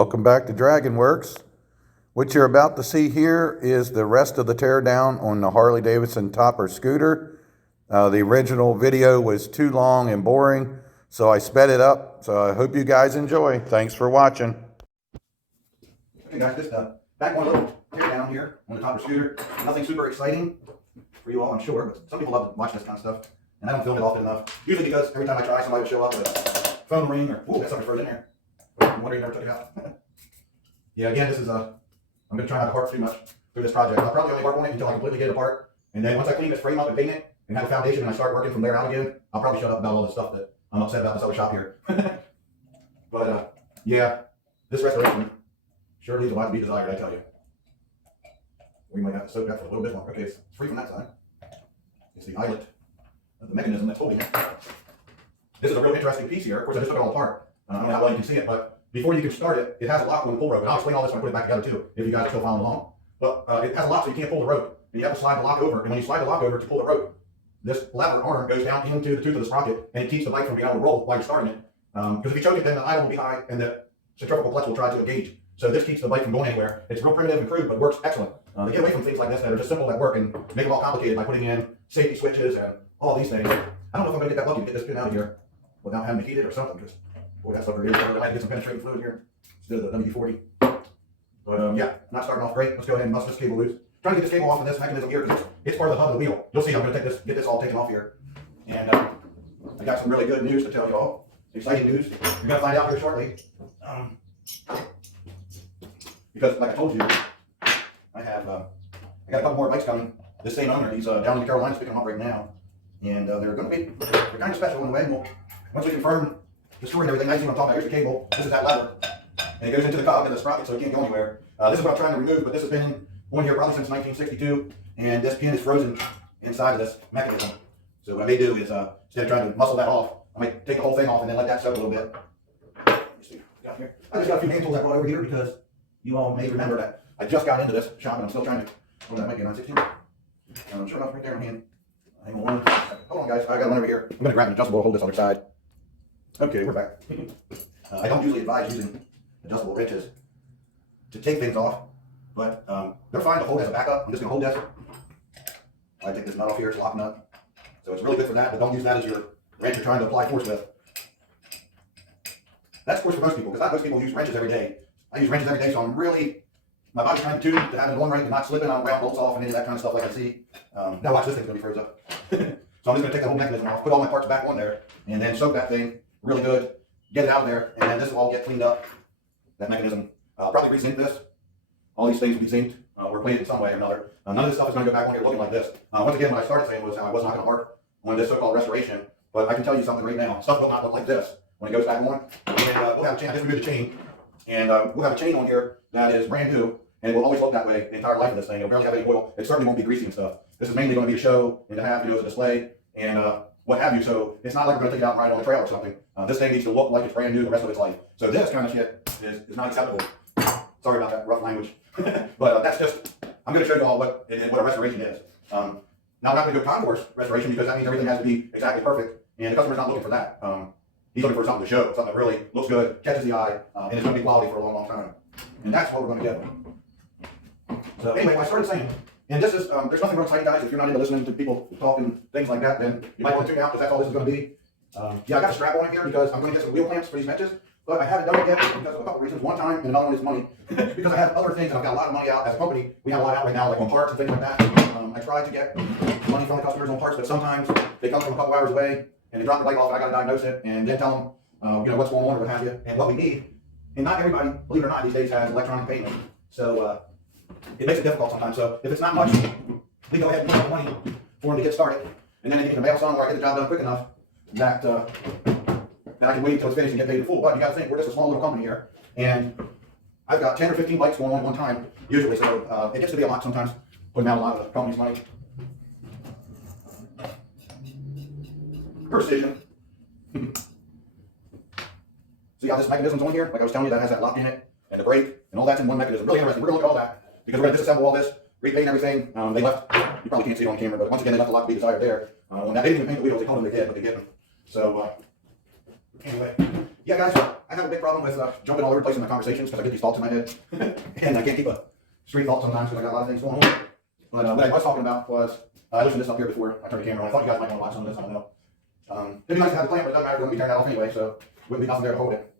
Welcome back to Dragon Works. What you're about to see here is the rest of the teardown on the Harley Topper scooter. The original video was too long and boring, so I sped it up. So I hope you guys enjoy. Thanks for watching. Okay guys, just back on a little teardown here on the Topper scooter. Nothing super exciting for you all, I'm sure, but some people love watching this kind of stuff, and I don't film it often enough. Usually because every time I try, somebody will show up with a phone ring or, ooh, that sucker froze in there. I'm wondering you never took it out. Yeah, again, this is I'm going to try not to harp too much through this project. I'll probably only harp on it until I completely get it apart. And then once I clean this frame up and paint it and have a foundation and I start working from there out again, I'll probably shut up about all the stuff that I'm upset about this other shop here. But yeah, this restoration sure leaves a lot to be desired, I tell you. We might have to soak that for a little bit longer. Okay, it's free from that side. It's the eyelet of the mechanism that's holding it. This is a real interesting piece here. Of course, I just took it all apart. I don't know how well you can see it, but before you can start it, it has a lock on the pull rope. And I'll explain all this when I put it back together too, if you guys are still following along. But it has a lock so you can't pull the rope. And you have to slide the lock over. And when you slide the lock over to pull the rope, this lever arm goes down into the tooth of the sprocket, and it keeps the bike from being able to roll while you're starting it. Because if you choke it, then the idle will be high, and the centrifugal clutch will try to engage. So this keeps the bike from going anywhere. It's real primitive and crude, but works excellent. They get away from things like this that are just simple that work and make them all complicated by putting in safety switches and all these things. I don't know if I'm going to get that lucky to get this pin out of here without having to heat it or something, because boy, that sucker is. I might get some penetrating fluid here instead of the WD-40. But yeah, not starting off great. Let's go ahead and bust this cable loose. Trying to get this cable off of this mechanism here because it's part of the hub of the wheel. You'll see I'm going to get this all taken off here. And I got some really good news to tell you all. Exciting news. You're going to find out here shortly. Because like I told you, I got a couple more bikes coming. This same owner, he's down in the Carolinas picking them up right now. And they're kind of special in a way. Well, once we confirm the story and everything, I see what I'm talking about. Here's the cable. This is that lever. And it goes into the cog of the sprocket so it can't go anywhere. This is what I'm trying to remove, but this has been on here probably since 1962. And this pin is frozen inside of this mechanism. So what I may do is, instead of trying to muscle that off, I might take the whole thing off and then let that soak a little bit. Let's see what we got here. I just got a few hand tools I brought over here because you all may remember that I just got into this shop and I'm still trying to, oh, that might be a 916. Sure enough, right there on hand. Hang on one second. Hold on, guys. I got one over here. I'm going to grab an adjustable to hold this other side. Okay, we're back. I don't usually advise using adjustable wrenches to take things off, but they're fine to hold as a backup. I'm just going to hold this. I take this nut off here, it's a lock nut. So it's really good for that, but don't use that as your wrench you're trying to apply force with. That's of course for most people, because not most people use wrenches every day. I use wrenches every day, so I'm really, my body's trying to tune to have it going right and not slipping on round bolts off and any of that kind of stuff like I see. Now watch, this thing's going to be froze up. So I'm just going to take the whole mechanism off, put all my parts back on there, and then soak that thing really good, get it out of there, and then this will all get cleaned up, that mechanism. I'll probably re-zinc this. All these things will be zinced or cleaned in some way or another. None of this stuff is going to go back on here looking like this. Once again, what I started saying was how I was not going to harp on this so-called restoration, but I can tell you something right now. Stuff will not look like this when it goes back on. And we'll have a chain. I just removed the chain, and we'll have a chain on here that is brand new, and it will always look that way the entire life of this thing. It'll barely have any oil. It certainly won't be greasy and stuff. This is mainly going to be a show and to have, as a display and what have you. So it's not like we're going to take it out and ride on the trail or something. This thing needs to look like it's brand new the rest of its life. So this kind of shit is not acceptable. Sorry about that rough language, but that's just, I'm going to show you all what a restoration is. Now I'm not going to do concourse restoration because that means everything has to be exactly perfect, and the customer's not looking for that. He's looking for something to show, something that really looks good, catches the eye, and it's going to be quality for a long, long time. And that's what we're going to get. So anyway, I started saying, and this is, there's nothing wrong with guys. If you're not into listening to people talking things like that, then you might want to tune out because that's all this is going to be. Yeah, I got a strap on it here because I'm going to get some wheel clamps for these benches, but I haven't done it yet because of a couple of reasons. One time, and another one is money. Because I have other things and I've got a lot of money out as a company. We have a lot out right now, like on parts and things like that. I try to get money from the customers on parts, but sometimes they come from a couple hours away and they drop the bike off and I got to diagnose it and then tell them, what's going on or what have you and what we need. And not everybody, believe it or not, these days has electronic payment. So it makes it difficult sometimes. So if it's not much, we go ahead and put up the money for them to get started. And then if you can mail some or I get the job done quick enough that I can wait until it's finished and get paid in full. But you got to think, we're just a small little company here. And I've got 10 or 15 bikes going on at one time, usually. So it gets to be a lot sometimes, putting out a lot of the company's money. Precision. See how this mechanism's on here? Like I was telling you, that has that lock in it, and the brake, and all that's in one mechanism. Really interesting. We're going to look at all that, because we're going to disassemble all this, repaint everything. They left, you probably can't see it on camera, but once again, they left a lot to be desired there. When that, they didn't even paint the wheels, they told them they did, but they didn't. So, Anyway, yeah, guys, I have a big problem with jumping all over the place in my conversations because I get these thoughts in my head, and I can't keep a straight thought sometimes because I got a lot of things going on. But what I was talking about was, I listened to this up here before I turned the camera on. I thought you guys might want to watch some of this, I don't know. It'd be nice to have the plant, but it doesn't matter, it's going to be turned off anyway, so wouldn't be nothing there to hold it.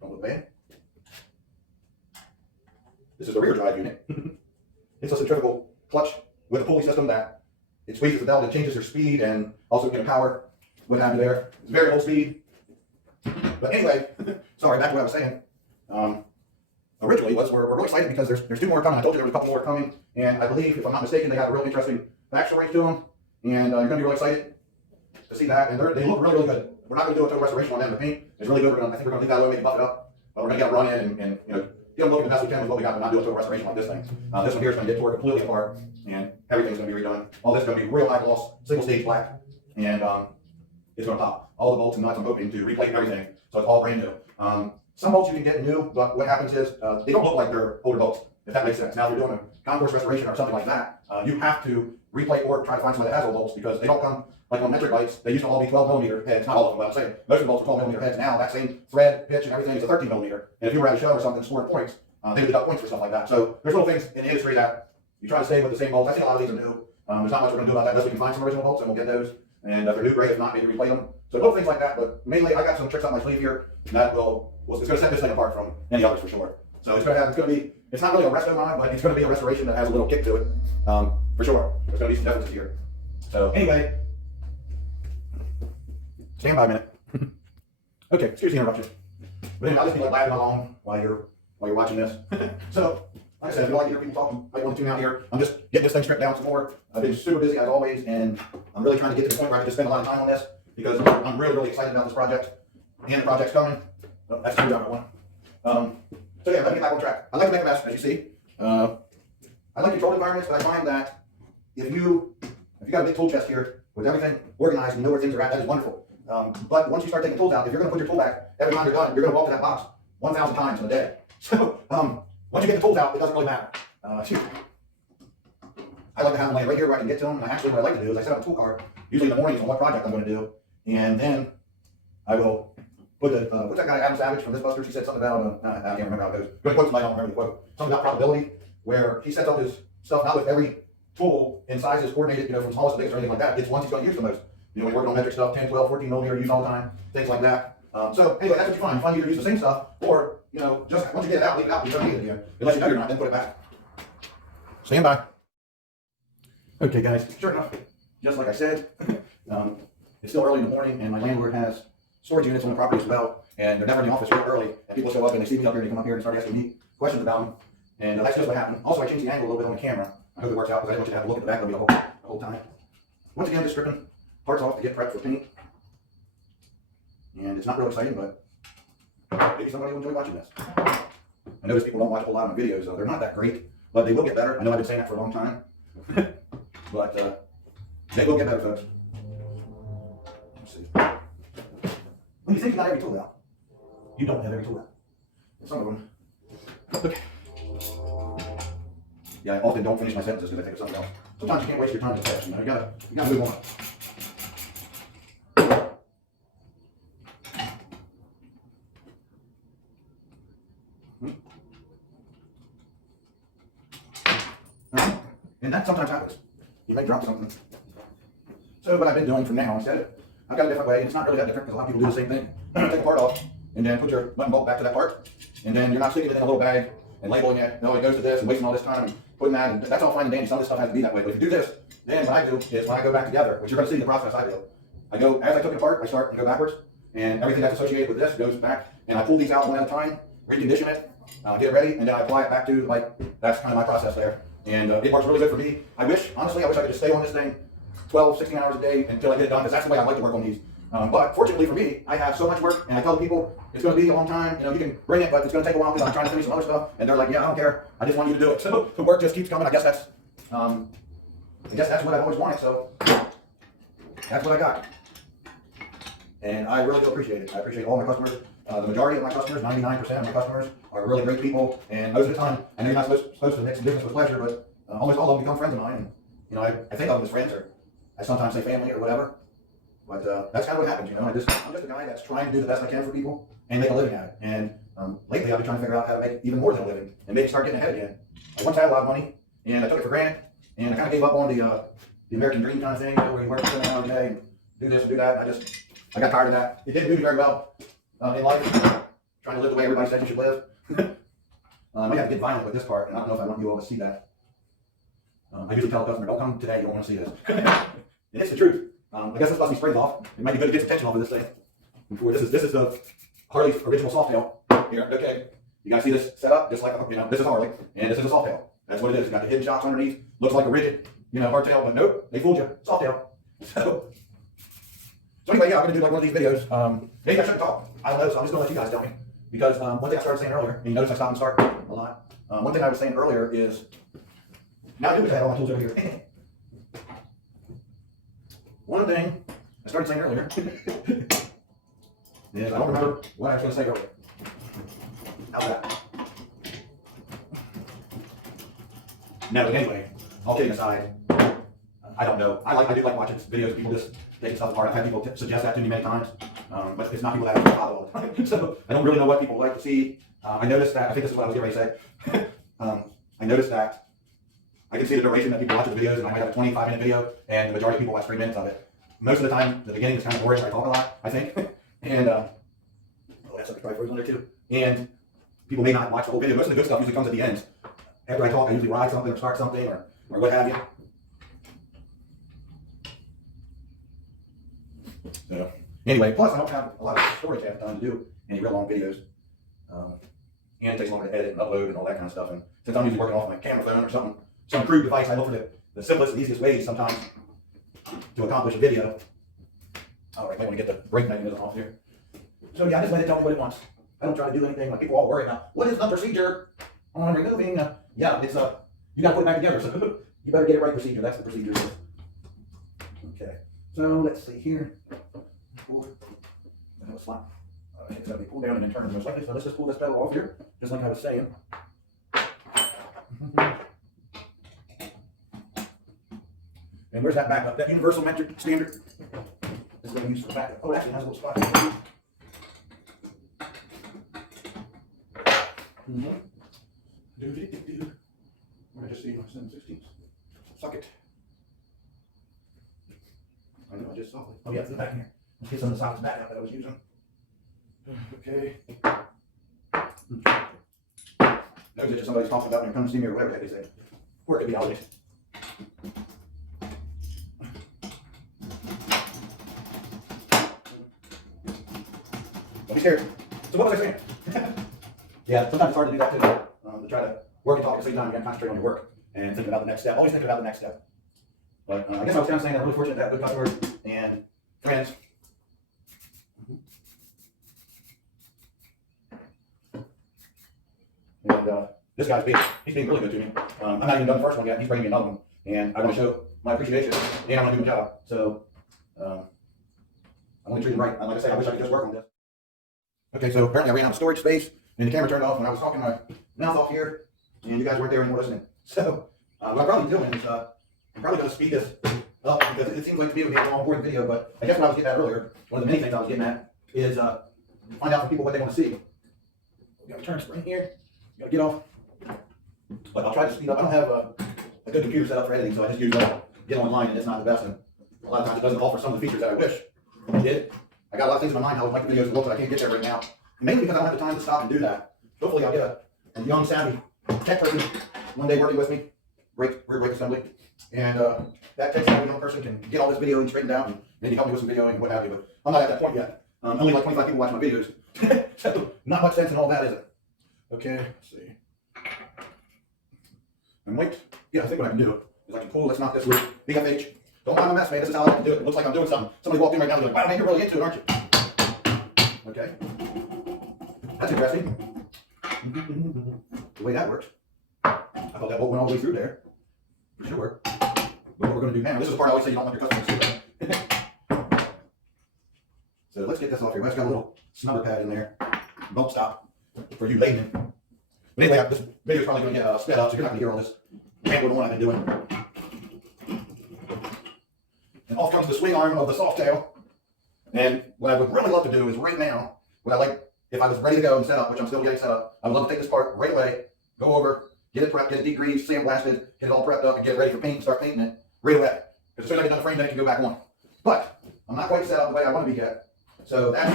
Don't look bad. This is the rear drive unit. It's a centrifugal clutch with a pulley system that it squeezes the belt, it changes your speed and also power. What happened there? It's variable speed. But anyway, sorry, back to what I was saying. Originally we're really excited because there's 2 more coming. I told you there was a couple more coming, and I believe, if I'm not mistaken, they have a really interesting backstory to them, and you're going to be really excited to see that. And they look really, really good. We're not going to do a total restoration on them. The paint is really good. I think we're going to leave that away, maybe buff it up, but we're going to get them run in and get them looking the best we can with what we got, but not do a total restoration like this thing. This one here is going to get torn completely apart, and everything's going to be redone. All this is going to be real high gloss, single stage black, and it's going to pop. All the bolts and nuts I'm hoping to replate everything, so it's all brand new. Some bolts you can get new, but what happens is they don't look like they're older bolts, if that makes sense. Now, if you're doing a concourse restoration or something like that, you have to replate or try to find somebody that has old bolts, because they don't come like on metric bikes. They used to all be 12 millimeter heads, not all of them, but I'm saying most of the bolts are 12 millimeter heads. Now that same thread, pitch, and everything is a 13 millimeter. And if you were at a show or something scoring points, they would deduct points for stuff like that. So there's little things in the industry that you try to stay with the same bolts. I think a lot of these are new. There's not much we're going to do about that unless we can find some original bolts, and we'll get those. And if they're new, great. If not, maybe replate them. So little things like that. But mainly, I got some tricks up my sleeve here that it's going to set this thing apart from any others for sure. So it's going to be, it's not really a resto mod, but it's going to be a restoration that has a little kick to it, for sure. There's going to be some differences here. So anyway, stand by a minute. Okay, excuse the interruption. But anyway, I'll just be like laughing along while you're watching this. So, like I said, if you like to hear people talking, I want to tune out here. I'm just getting this thing stripped down some more. I've been super busy as always, and I'm really trying to get to the point where I can just spend a lot of time on this, because I'm really, really excited about this project, and the project's coming. Oh, that's 2 down one. So yeah, let me get back on track. I like to make a mess, as you see. I like controlled environments, but I find that if you got a big tool chest here with everything organized and you know where things are at, that is wonderful. But once you start taking tools out, if you're going to put your tool back every time you're done, you're going to walk to that box 1,000 times in a day. So once you get the tools out, it doesn't really matter. I like to have them laying right here where I can get to them. And actually, what I like to do is I set up a tool card, usually in the mornings, on what project I'm going to do, and then I will put what's that guy, Adam Savage from Mythbusters? He said something about I can't remember how it goes. Good quote tonight, I don't remember the quote. Something about probability, where he sets up his stuff not with every tool in sizes coordinated, from smallest to biggest or anything like that. It's ones he's going to use the most. When you're working on metric stuff, 10, 12, 14 millimeter, use all the time, things like that. So anyway, that's what you find. You find either use the same stuff, or just once you get it out, leave it out. You don't need it again, unless you know you're not. Then put it back. Stand by. Okay, guys. Sure enough, just like I said, it's still early in the morning, and my landlord has storage units on the property as well, and they're never in the office real early. And people show up and they see me up here, and they come up here and start asking me questions about them, and that's just what happened. Also, I changed the angle a little bit on the camera. I hope it works out, because I don't want you to have to look at the back of me the whole time. Once again, just stripping parts off to get prepped for paint. And it's not real exciting, but maybe somebody will enjoy watching this. I notice people don't watch a whole lot of my videos, though. They're not that great, but they will get better. I know I've been saying that for a long time. But they will get better, folks. Let's see. When you think you got every tool out, you don't have every tool out. Some of them. Okay. Yeah, I often don't finish my sentences because I think of something else. Sometimes you can't waste your time to text. You gotta move on. And that sometimes happens. You may drop something. So what I've been doing from now, instead of, I've got a different way. It's not really that different because a lot of people do the same thing. Take a part off, and then put your nut and bolt back to that part, and then you're not sticking it in a little bag and labeling it. No, it goes to this, and wasting all this time and putting that. And that's all fine and dandy. Some of this stuff has to be that way. But if you do this, then what I do is when I go back together, which you're going to see in the process I do, I go as I took it apart. I start and go backwards, and everything that's associated with this goes back, and I pull these out one at a time, recondition it, get it ready, and then I apply it back to that's kind of my process there. And it works really good for me. Honestly, I wish I could just stay on this thing 12, 16 hours a day until I get it done, because that's the way I like to work on these. But fortunately for me, I have so much work, and I tell the people it's going to be a long time. You can bring it, but it's going to take a while because I'm trying to finish some other stuff. And they're like, yeah, I don't care. I just want you to do it. So the work just keeps coming. I guess that's what I've always wanted. So that's what I got. And I really do appreciate it. I appreciate all my customers. The majority of my customers, 99% of my customers, are really great people. And most of the time, I know you're not supposed to mix business with pleasure, but almost all of them become friends of mine. And I think of them as friends, or I sometimes say family or whatever. But that's kind of what happens, you know. I'm just a guy that's trying to do the best I can for people and make a living at it. And lately, I've been trying to figure out how to make even more than a living and maybe start getting ahead again. I once had a lot of money, and I took it for granted, and I kind of gave up on the American dream kind of thing, you know, where you work 7 hours a day and do this and do that. I got tired of that. It didn't do me very well in life, trying to live the way everybody says you should live. I might have to get violent with this part, and I don't know if I want you all to see that. I usually tell a customer, don't come today, you don't want to see this. And it's the truth. I guess this must be sprayed off. It might be good to get some tension off of this thing. This is the Harley's original soft tail here. Okay, you guys see this set up just like, you know, this is Harley, and this is a soft tail. That's what it is. You got the hidden shocks underneath. Looks like a rigid, you know, hardtail, but nope, they fooled you. Soft tail. So anyway, yeah, I'm gonna do like one of these videos. Maybe I shouldn't talk. I don't know, so I'm just gonna let you guys tell me. Because one thing I started saying earlier, and you notice I stop and start a lot. One thing I was saying earlier is, now I do wish I had all my tools over here. One thing I started saying earlier is, I don't remember what I was going to say earlier. How's that? No, but anyway, all kidding aside, I don't know. I do like watching videos of people just taking stuff apart. I've had people suggest that to me many times, but it's not people that have follow all the time. So I don't really know what people like to see. I noticed that, I think this is what I was getting ready to say. I noticed that I can see the duration that people watch the videos, and I might have a 25-minute video, and the majority of people watch 3 minutes of it. Most of the time, the beginning is kind of boring, I talk a lot, I think. And, oh, that sucker's probably frozen there too. And people may not watch the whole video. Most of the good stuff usually comes at the end. After I talk, I usually ride something or start something or what have you. So, anyway, plus I don't have a lot of storage I have time to do any real long videos. And it takes longer to edit and upload and all that kind of stuff. And since I'm usually working off my camera phone or something, some crude device, I look for the simplest and easiest ways sometimes to accomplish a video. All right, I want to get the brake mechanism off here. So yeah, I just let it tell me what it wants. I don't try to do anything like people all worry about. What is the procedure on removing? Yeah, it's you got to put it back together. So you better get it right procedure. That's the procedure. Okay. So let's see here. It's going to be pulled down and then turned most likely. So let's just pull this pedal off here, just like I was saying. And where's that backup? That universal metric standard is going to use for backup. Oh, it actually has a little spot. Where I just see my 7/16. Suck it. I know I just saw it. Oh yeah, it's the back here. Let's get some of the sockets back out that I was using. Okay. Those are just somebody's talking about when you come to see me or whatever the heck they say. Or it could be always. Don't be scared. So what was I saying? Yeah, sometimes it's hard to do that too. To try to work and talk at the same time, you gotta concentrate on your work and think about the next step. Always thinking about the next step. But I guess I was kind of saying that I'm really fortunate to have good customers and friends. And this guy's he's being really good to me. I'm not even done the first one yet. He's bringing me another one. And I want to show my appreciation and I want to do my job. So I want to treat him right. Like I said, I wish I could just work on this. Okay, so apparently I ran out of storage space and the camera turned off when I was talking my mouth off here and you guys weren't there anymore listening. So what I'm probably doing is I'm probably going to speed this up because it seems like to me it would be a long, boring video, but I guess what I was getting at earlier, one of the many things I was getting at is find out from people what they want to see. We got to turn spring here. You got to get off. But I'll try to speed up. I don't have a good computer set up for editing, so I just use get online, and it's not the best. And a lot of times it doesn't offer some of the features that I wish it did. I got a lot of things in my mind how I would like the videos to look, but I can't get there right now. Mainly because I don't have the time to stop and do that. Hopefully I'll get a young, savvy tech person one day working with me, rear brake assembly. And that tech savvy young person can get all this videoing straightened out and maybe help me with some videoing and what have you. But I'm not at that point yet. Only like 25 people watch my videos. So not much sense in all that, is it? Okay, let's see. And wait, yeah, I think what I can do is I can pull, let's knock this loose. BFH. Don't mind my mess, man. This is how I like to do it. It looks like I'm doing something. Somebody walked in right now and they're like, wow, man, you're really into it, aren't you? Okay. That's interesting. The way that works. I thought that bolt went all the way through there. For sure. But what we're going to do now, this is the part I always say you don't want your customers to see. So let's get this off here. It's got a little snubber pad in there. Don't stop for you laymen. But anyway, this video is probably going to get sped up, so you're not going to hear all this rambling on I've been doing. and off comes the swing arm of the soft tail. And what I would really love to do is right now, what I like, if I was ready to go and set up, which I'm still getting set up, I would love to take this part right away, go over, get it prepped, get it degreased, sandblasted, get it all prepped up, and get it ready for paint and start painting it right away. Because as soon as I get done the frame, then it can go back on. But I'm not quite set up the way I want to be yet. So that's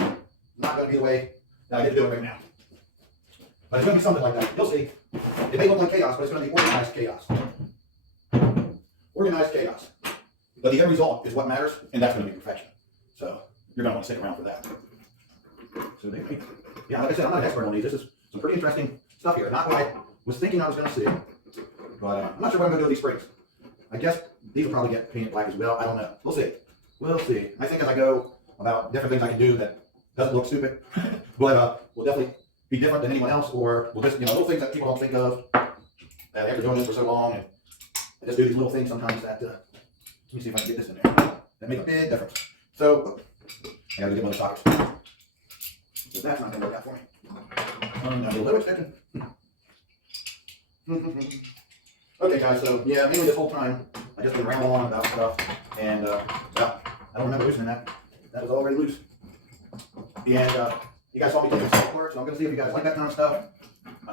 not going to be the way that I get to do it right now. But it's going to be something like that. You'll see. It may look like chaos, but it's going to be organized chaos. Organized chaos. But the end result is what matters, and that's going to be perfection. So you're going to want to stick around for that. So yeah, like I said, I'm not an expert on these. This is some pretty interesting stuff here. Not what I was thinking I was going to see. But I'm not sure what I'm going to do with these springs. I guess these will probably get painted black as well. I don't know. We'll see. We'll see. I think as I go about different things I can do that doesn't look stupid, but will definitely be different than anyone else, or will just, little things that people don't think of after doing this for so long. And I just do these little things sometimes that, let me see if I can get this in there, that make a big difference. So, I gotta get one of the sockets. So that's not gonna work out for me. A little extension. Okay guys, so yeah, mainly this whole time, I just been rambling on about stuff, and well, I don't remember loosening that. That was already loose. And you guys saw me taking stuff apart, so I'm gonna see if you guys like that kind of stuff.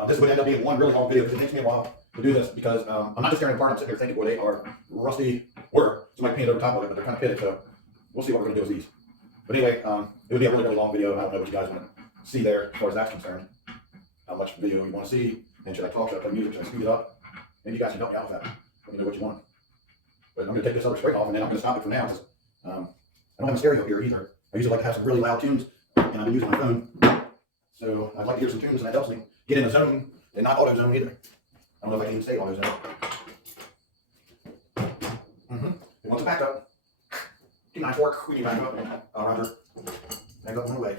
This would end up being one really long video because it takes me a while to do this, because I'm not just tearing apart, I'm sitting here thinking, boy, they are rusty, somebody painted over top of it, but they're kind of pitted, so we'll see what we're gonna do with these. But anyway, it would be a really, really long video, and I don't know what you guys want to see there as far as that's concerned. How much video you want to see, and should I talk, should I play music, should I speed it up? Maybe you guys can help me out with that. Let me know what you want. But I'm going to take this other spring off, and then I'm going to stop it for now, because I don't have a stereo here either. I usually like to have some really loud tunes, and I've been using my phone. So I'd like to hear some tunes, and that helps me get in the zone, and not auto zone either. I don't know if I can even stay auto zone. And once it's back up, get my fork, we need back up. Roger. Back up one way.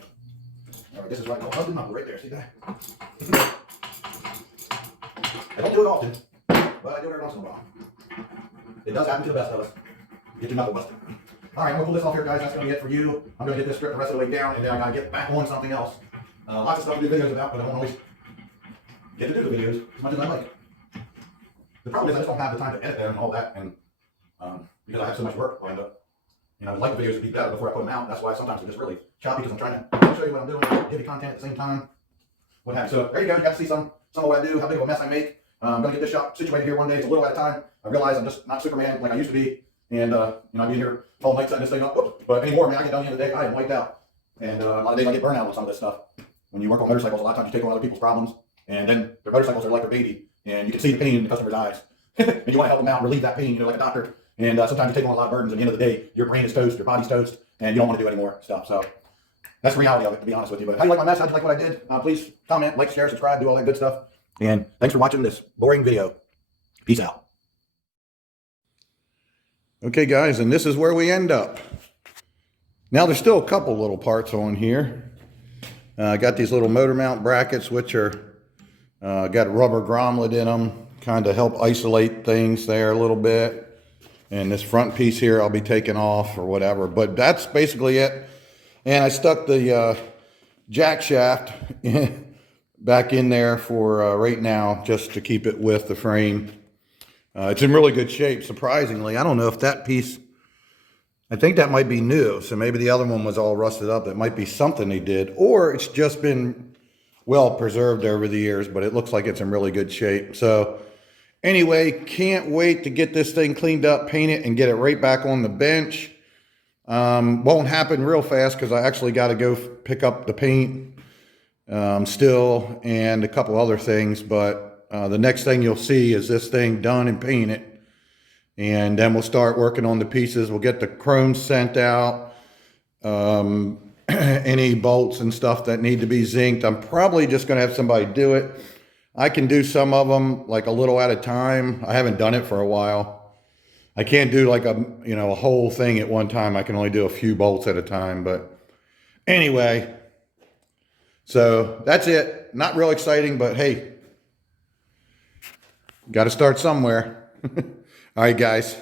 All right, this is right. Oh, the number right there. See that? I don't do it often, but I do it every once in a while. It does happen to the best of us. Get your knuckle busted. All right, I'm gonna pull this off here, guys. That's gonna be it for you. I'm gonna get this stripped the rest of the way down, and then I gotta get back on something else. Lots of stuff to do videos about, but I don't always get to do the videos as much as I like. The problem is I just don't have the time to edit them and all that, and because I have so much work lined up. I would like the videos to be better before I put them out. That's why sometimes they're just really choppy, because I'm trying to show you what I'm doing, give you content at the same time. What have you. So there you go. You got to see some of what I do, how big of a mess I make. I'm going to get this shop situated here one day. It's a little at a time. I realize I'm just not Superman like I used to be. And, I'd be here all night setting this thing up. Whoops. But anymore, man, I get done at the end of the day, I am wiped out. And a lot of days I get burnt out on some of this stuff. When you work on motorcycles, a lot of times you take on other people's problems. And then their motorcycles are like their baby. And you can see the pain in the customer's eyes. And you want to help them out, relieve that pain, like a doctor. And sometimes you take on a lot of burdens. At the end of the day, your brain is toast, your body's toast, and you don't want to do any more stuff. So that's the reality of it, to be honest with you. But how you like my mess? How'd you like what I did? Please comment, like, share, subscribe, do all that good stuff. And thanks for watching this boring video. Peace out. Okay, guys, and this is where we end up. Now, there's still a couple little parts on here. I got these little motor mount brackets, which are got rubber grommet in them, kind of help isolate things there a little bit. And this front piece here I'll be taking off or whatever, but that's basically it. And I stuck the jack shaft back in there for right now, just to keep it with the frame. It's in really good shape, surprisingly. I don't know if that piece, I think that might be new, so maybe the other one was all rusted up. That might be something they did, or it's just been well preserved over the years, but it looks like it's in really good shape. So anyway, can't wait to get this thing cleaned up, paint it, and get it right back on the bench. Won't happen real fast because I actually got to go pick up the paint still, and a couple other things, but the next thing you'll see is this thing done and painted, and then we'll start working on the pieces. We'll get the chrome sent out, any bolts and stuff that need to be zinced. I'm probably just going to have somebody do it. I can do some of them like a little at a time. I haven't done it for a while. I can't do like a whole thing at one time. I can only do a few bolts at a time, but anyway, so that's it. Not real exciting, but hey, got to start somewhere. All right, guys.